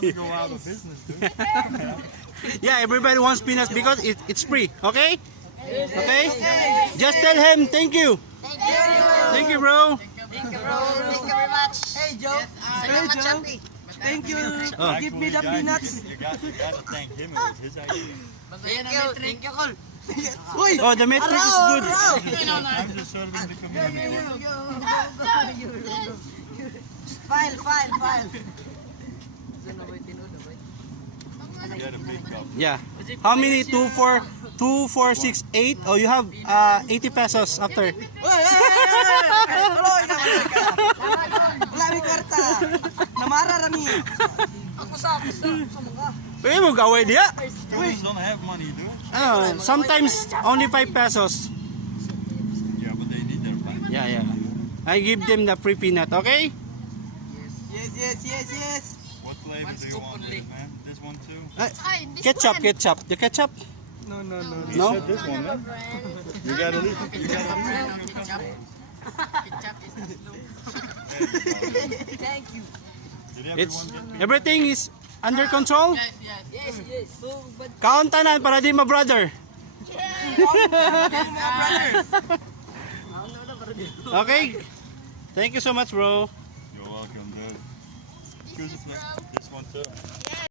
gonna go out of business, dude. Yeah, everybody wants peanuts because it's free. Okay? Okay? Just tell him thank you. Thank you, bro. Thank you, bro. Thank you very much. Hey Joe. Salamat, Champi. Thank you. Oh. Give me the Actually, guys, peanuts. You gotta thank him. It was his idea. Thank you, Col. Uy! Oh, the matrix is good. I'm just serving the community. File. Get a big cup. Yeah. How many? 2, 4, 2, 4, 6, 8? Oh, you have 80 pesos after. Wala may kwarta. Namara rami. Ako sa mga. Pwede mo gawin diya. Students don't have money, dude. Sometimes only 5 pesos. Yeah, but they need their fun. Yeah. I give them the free peanut, okay? Yes. What flavor do you want, man? This one too? Ketchup. The ketchup. No. You No? said this one, man. You gotta leave. Thank you. Did It's everyone get everything is under control. Yes. Kauntanan para di ma-brother. Okay. Thank you so much, bro. You're welcome, dude. This one too.